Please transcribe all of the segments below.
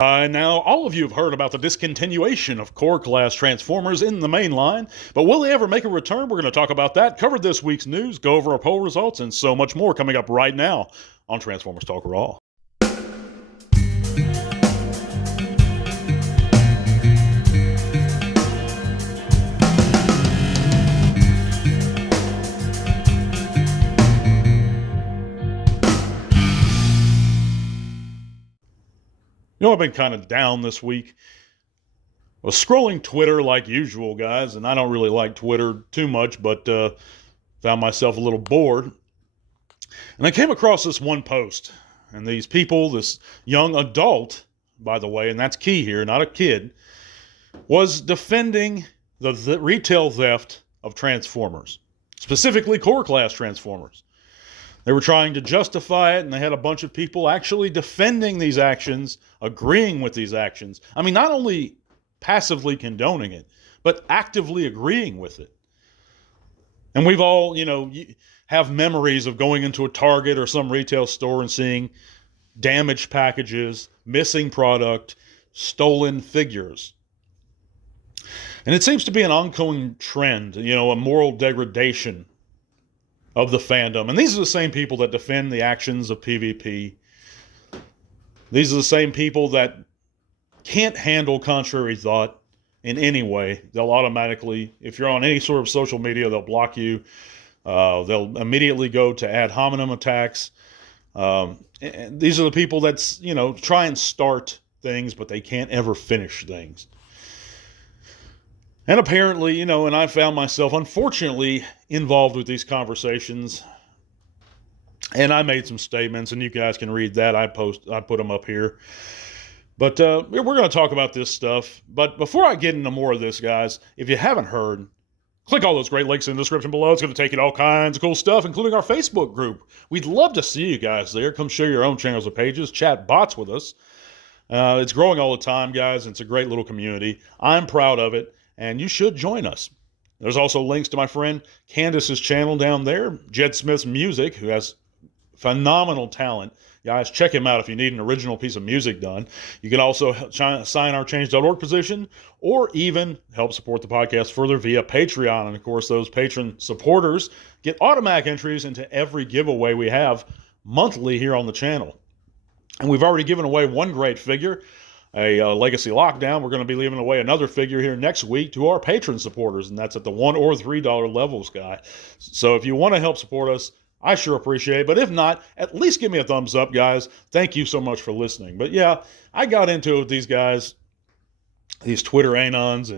Now, all of you have heard about the discontinuation of core class Transformers in the main line, but will they ever make a return? We're going to talk about that, cover this week's news, go over our poll results, and so much more coming up right now on Transformers Talk Raw. You know, I've been kind of down this week. I was scrolling Twitter like usual, guys, and I don't really like Twitter too much, but found myself a little bored. And I came across this one post, and these people, this young adult, by the way, and that's key here, not a kid, was defending the retail theft of Transformers, specifically core class Transformers. They were trying to justify it, and they had a bunch of people actually defending these actions, agreeing with these actions. I mean, not only passively condoning it, but actively agreeing with it. And we've all, have memories of going into a Target or some retail store and seeing damaged packages, missing product, stolen figures. And it seems to be an ongoing trend, a moral degradation of the fandom. And these are the same people that defend the actions of PvP. These are the same people that can't handle contrary thought in any way. They'll automatically, if you're on any sort of social media, they'll block you. They'll immediately go to ad hominem attacks. And these are the people that's, try and start things, but they can't ever finish things. And apparently, and I found myself, unfortunately, involved with these conversations. And I made some statements, and you guys can read that. I put them up here. But we're going to talk about this stuff. But before I get into more of this, guys, if you haven't heard, click all those great links in the description below. It's going to take you to all kinds of cool stuff, including our Facebook group. We'd love to see you guys there. Come share your own channels or pages. Chat bots with us. It's growing all the time, guys. It's a great little community. I'm proud of it. And you should join us. There's also links to my friend Candice's channel down there, Jed Smith's Music, who has phenomenal talent. Guys, check him out if you need an original piece of music done. You can also sign our change.org position or even help support the podcast further via Patreon. And, of course, those patron supporters get automatic entries into every giveaway we have monthly here on the channel. And we've already given away one great figure, a Legacy Lockdown. We're going to be leaving away another figure here next week to our patron supporters, and that's at the $1 or $3 levels, guy. So if you want to help support us, I sure appreciate it. But if not, at least give me a thumbs up, guys. Thank you so much for listening. But yeah, I got into it with these guys, these Twitter anons,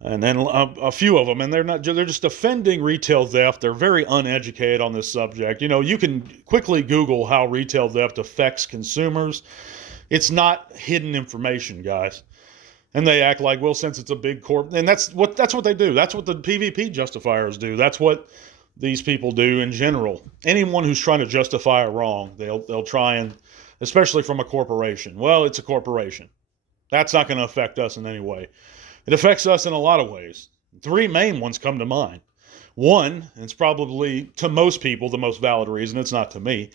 and then a few of them, and they're just defending retail theft. They're very uneducated on this subject. You can quickly Google how retail theft affects consumers. It's not hidden information, guys. And they act like, well, since it's a big corp, and that's what they do. That's what the PvP justifiers do. That's what these people do in general. Anyone who's trying to justify a wrong, they'll try and, especially from a corporation. Well, it's a corporation. That's not going to affect us in any way. It affects us in a lot of ways. Three main ones come to mind. One, and it's probably to most people the most valid reason, it's not to me,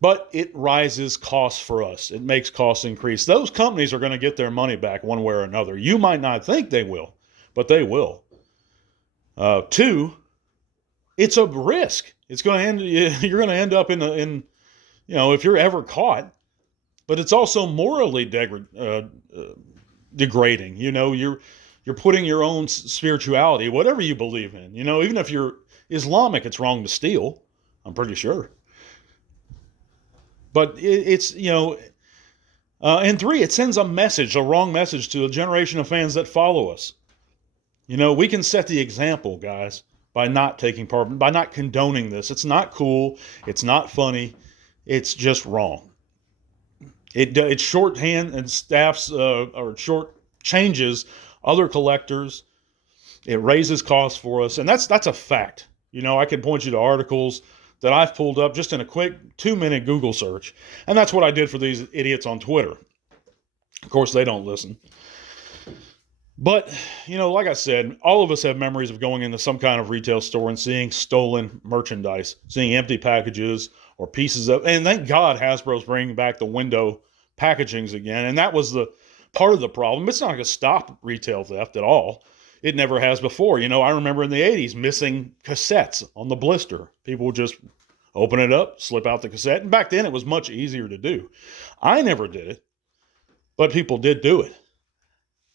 but it rises costs for us. It makes costs increase. Those companies are going to get their money back one way or another. You might not think they will, but they will. Two, it's a risk. It's going to end. You're going to end up in if you're ever caught. But it's also morally degrading. You're putting your own spirituality, whatever you believe in. Even if you're Islamic, it's wrong to steal. I'm pretty sure. But it's, and three, it sends a wrong message to a generation of fans that follow us. We can set the example, guys, by not taking part, by not condoning this. It's not cool. It's not funny. It's just wrong. It shorthand and staffs or short changes other collectors. It raises costs for us. And that's a fact. I can point you to articles that I've pulled up just in a quick 2-minute Google search. And that's what I did for these idiots on Twitter. Of course, they don't listen. But, like I said, all of us have memories of going into some kind of retail store and seeing stolen merchandise, seeing empty packages or pieces of, and thank God Hasbro's bringing back the window packagings again. And that was the part of the problem. It's not going to stop retail theft at all. It never has before. I remember in the 80s missing cassettes on the blister. People would just open it up, slip out the cassette. And back then it was much easier to do. I never did it, but people did do it.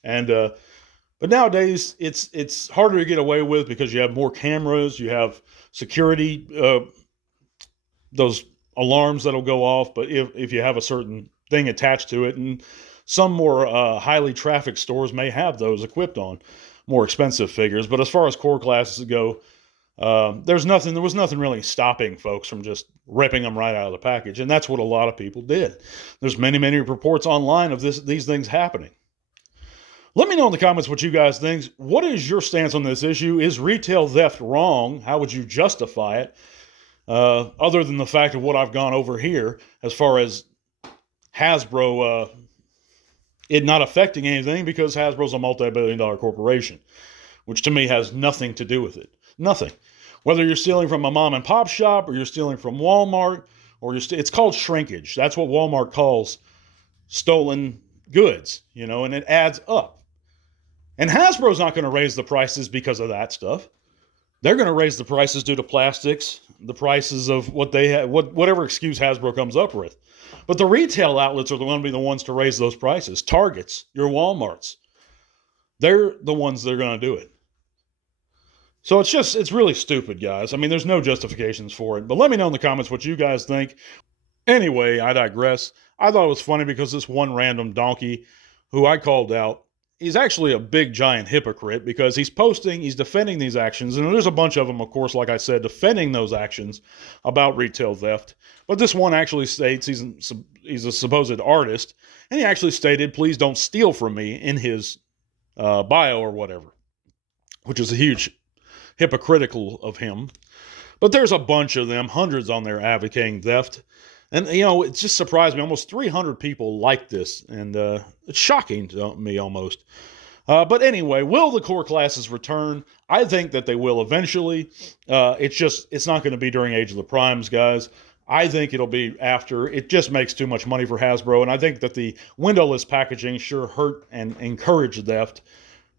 And, but nowadays it's harder to get away with because you have more cameras, you have security, those alarms that'll go off. But if you have a certain thing attached to it, and some more highly trafficked stores may have those equipped on more expensive figures. But as far as core classes go, there was nothing really stopping folks from just ripping them right out of the package. And that's what a lot of people did. There's many reports online of these things happening. Let me know in the comments what you guys think. What is your stance on this issue? Is retail theft wrong? How would you justify it? Other than the fact of what I've gone over here, as far as Hasbro, it not affecting anything because Hasbro's a multi-billion-dollar corporation, which to me has nothing to do with it. Nothing. Whether you're stealing from a mom and pop shop or you're stealing from Walmart, or it's called shrinkage. That's what Walmart calls stolen goods, and it adds up. And Hasbro's not going to raise the prices because of that stuff. They're going to raise the prices due to plastics, the prices of what they have, whatever excuse Hasbro comes up with. But the retail outlets are going to be the ones to raise those prices. Targets, your Walmarts, they're the ones that are going to do it. So it's really stupid, guys. I mean, there's no justifications for it. But let me know in the comments what you guys think. Anyway, I digress. I thought it was funny because this one random donkey who I called out, he's actually a big, giant hypocrite because he's defending these actions. And there's a bunch of them, of course, like I said, defending those actions about retail theft. But this one actually states he's a supposed artist. And he actually stated, please don't steal from me in his bio or whatever, which is a huge hypocritical of him. But there's a bunch of them, hundreds on there advocating theft. And, it just surprised me. Almost 300 people like this. And it's shocking to me almost. But anyway, will the core classes return? I think that they will eventually. It's not going to be during Age of the Primes, guys. I think it'll be after. It just makes too much money for Hasbro. And I think that the windowless packaging sure hurt and encouraged theft.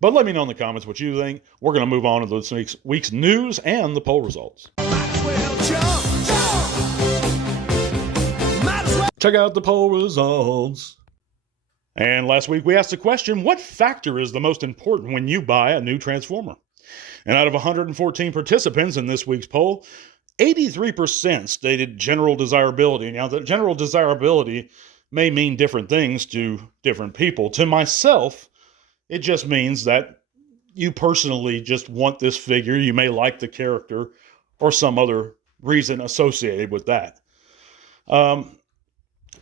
But let me know in the comments what you think. We're going to move on to this week's news and the poll results. Check out the poll results. And last week we asked the question, what factor is the most important when you buy a new Transformer? And out of 114 participants in this week's poll, 83% stated general desirability. Now, the general desirability may mean different things to different people. To myself, it just means that you personally just want this figure. You may like the character or some other reason associated with that.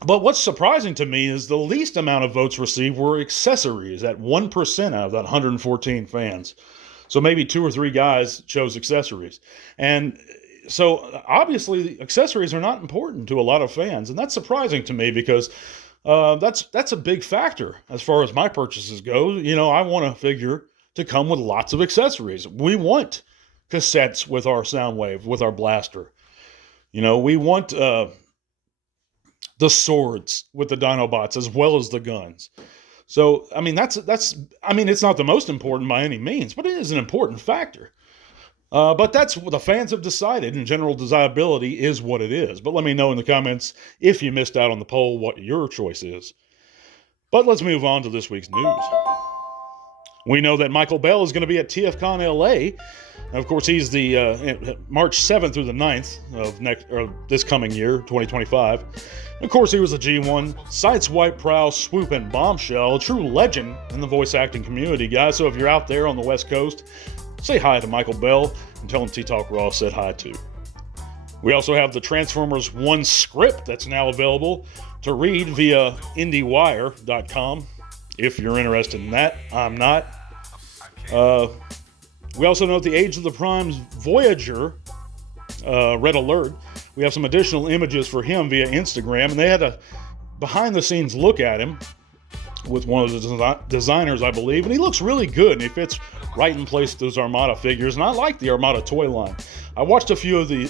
But what's surprising to me is the least amount of votes received were accessories at 1% out of that 114 fans. So maybe 2 or 3 guys chose accessories. And so obviously accessories are not important to a lot of fans. And that's surprising to me because that's a big factor as far as my purchases go. I want a figure to come with lots of accessories. We want cassettes with our Soundwave, with our blaster. We want the swords with the Dinobots as well as the guns. So, I mean, it's not the most important by any means, but it is an important factor. But that's what the fans have decided, and general desirability is what it is. But let me know in the comments if you missed out on the poll what your choice is. But let's move on to this week's news. We know that Michael Bell is going to be at TFCon LA. Of course, he's the March 7th through the 9th of this coming year, 2025. Of course, he was a G1, sideswipe, prowl, swoop, and bombshell, a true legend in the voice acting community, guys. So if you're out there on the West Coast, say hi to Michael Bell and tell him T-Talk Raw said hi too. We also have the Transformers 1 script that's now available to read via IndieWire.com. If you're interested in that, I'm not. We also know the Age of the Primes Voyager Red Alert. We have some additional images for him via Instagram, and they had a behind-the-scenes look at him with one of the designers, I believe, and he looks really good, and he fits right in place with those Armada figures, and I like the Armada toy line. I watched a few of the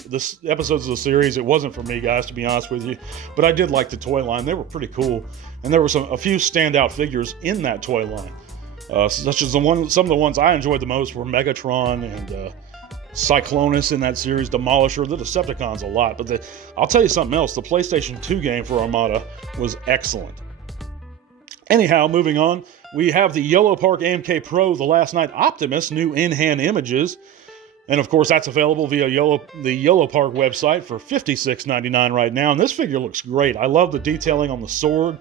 episodes of the series. It wasn't for me, guys, to be honest with you, but I did like the toy line. They were pretty cool, and there were a few standout figures in that toy line, such as some of the ones I enjoyed the most were Megatron and Cyclonus in that series, Demolisher, the Decepticons a lot, but I'll tell you something else, the PlayStation 2 game for Armada was excellent. Anyhow, moving on, we have the Yellow Park AMK Pro The Last Night Optimus, new in-hand images. And of course, that's available via the Yellow Park website for $56.99 right now. And this figure looks great. I love the detailing on the sword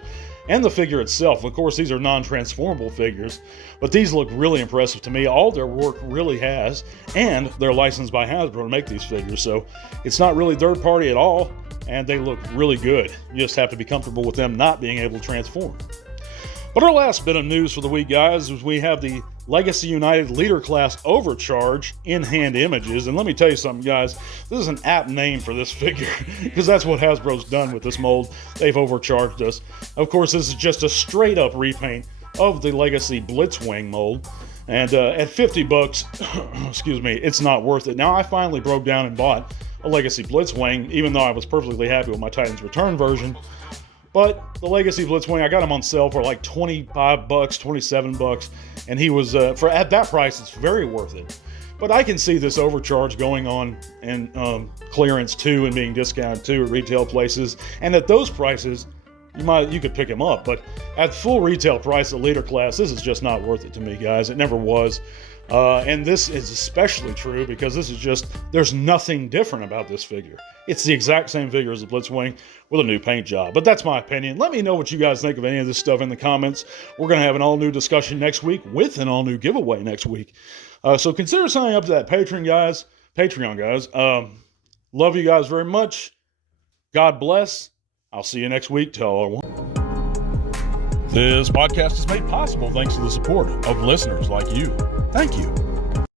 and the figure itself. Of course, these are non-transformable figures, but these look really impressive to me. All their work really has, and they're licensed by Hasbro to make these figures. So it's not really third party at all, and they look really good. You just have to be comfortable with them not being able to transform. But our last bit of news for the week, guys, is we have the Legacy United Leader Class Overcharge in-hand images. And let me tell you something, guys. This is an apt name for this figure because that's what Hasbro's done with this mold. They've overcharged us. Of course, this is just a straight-up repaint of the Legacy Blitzwing mold. And at $50, excuse me, it's not worth it. Now, I finally broke down and bought a Legacy Blitzwing, even though I was perfectly happy with my Titans Return version. But the Legacy Blitzwing, I got him on sale for like $25, $27, and he was at that price, it's very worth it. But I can see this overcharge going on and clearance too, and being discounted too at retail places. And at those prices, you could pick him up. But at full retail price, at Leader Class, this is just not worth it to me, guys. It never was. And this is especially true because there's nothing different about this figure. It's the exact same figure as the Blitzwing with a new paint job. But that's my opinion. Let me know what you guys think of any of this stuff in the comments. We're going to have an all-new discussion next week with an all-new giveaway next week. So consider signing up to that Patreon, guys. Love you guys very much. God bless. I'll see you next week. Tell all one. This podcast is made possible thanks to the support of listeners like you. Thank you.